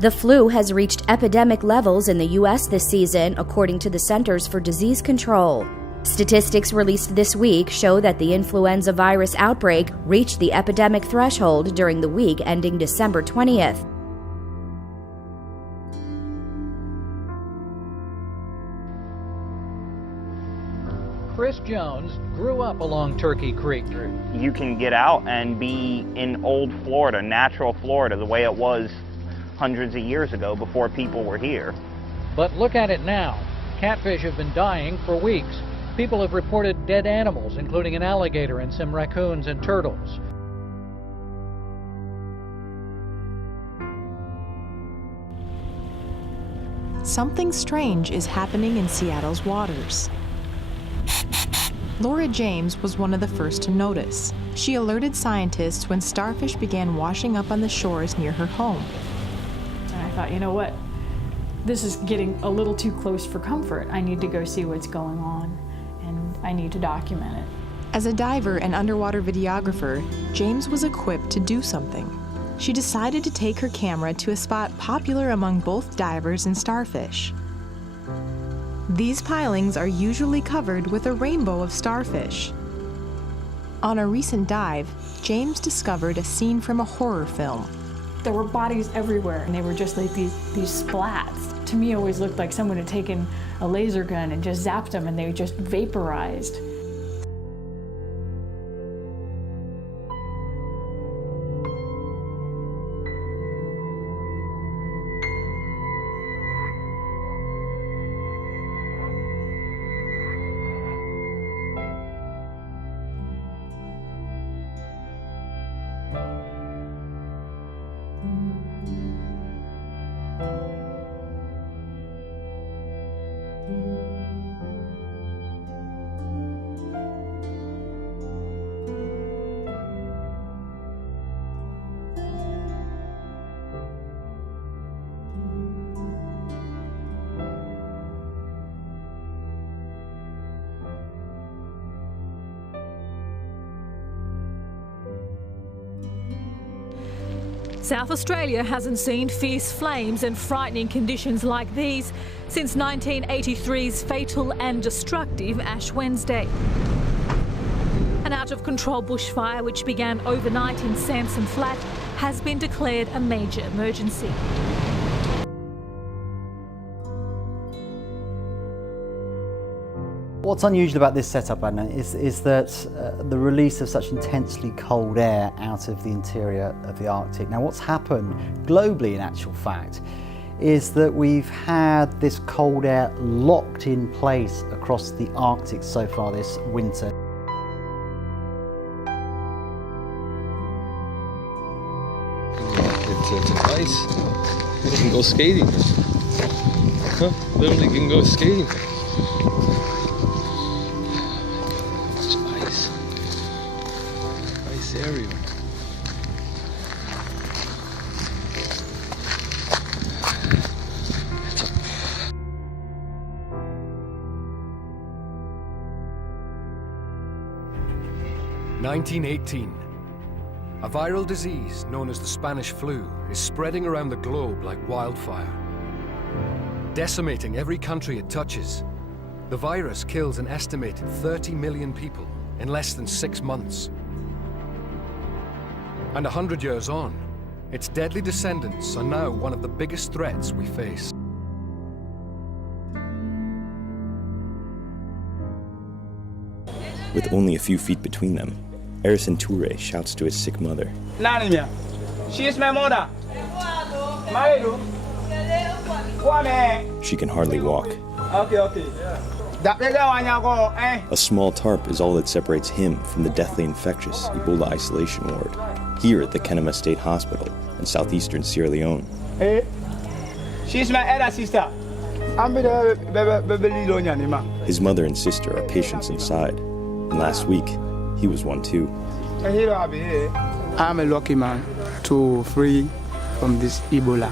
The flu has reached epidemic levels in the U.S. this season, according to the Centers for Disease Control. Statistics released this week show that the influenza virus outbreak reached the epidemic threshold during the week ending December 20th. Chris Jones grew up along Turkey Creek. You can get out and be in old Florida, natural Florida, the way it was hundreds of years ago before people were here. But look at it now. Catfish have been dying for weeks. People have reported dead animals, including an alligator and some raccoons and turtles. Something strange is happening in Seattle's waters. Laura James was one of the first to notice. She alerted scientists when starfish began washing up on the shores near her home. And I thought, you know what? This is getting a little too close for comfort. I need to go see what's going on, and I need to document it. As a diver and underwater videographer, James was equipped to do something. She decided to take her camera to a spot popular among both divers and starfish. These pilings are usually covered with a rainbow of starfish. On a recent dive, James discovered a scene from a horror film. There were bodies everywhere, and they were just like these splats. To me, it always looked like someone had taken a laser gun and just zapped them, and they just vaporized. South Australia hasn't seen fierce flames and frightening conditions like these since 1983's fatal and destructive Ash Wednesday. An out-of-control bushfire which began overnight in Sansom Flat has been declared a major emergency. What's unusual about this setup, Adna, is that the release of such intensely cold air out of the interior of the Arctic. Now, what's happened globally, in actual fact, is that we've had this cold air locked in place across the Arctic so far this winter. It's ice. You can go skating. Huh? Literally can go skating. Area. (1918). A viral disease known as the Spanish flu is spreading around the globe like wildfire, decimating every country it touches. The virus kills an estimated 30 million people in less than 6 months. And 100 years on, its deadly descendants are now one of the biggest threats we face. With only a few feet between them, Erison Toure shouts to his sick mother. She is my mother. She can hardly walk. Okay. A small tarp is all that separates him from the deathly infectious Ebola isolation ward, here at the Kenema State Hospital in southeastern Sierra Leone. She's my elder sister. His mother and sister are patients inside, and last week, he was one too. I'm a lucky man to free from this Ebola.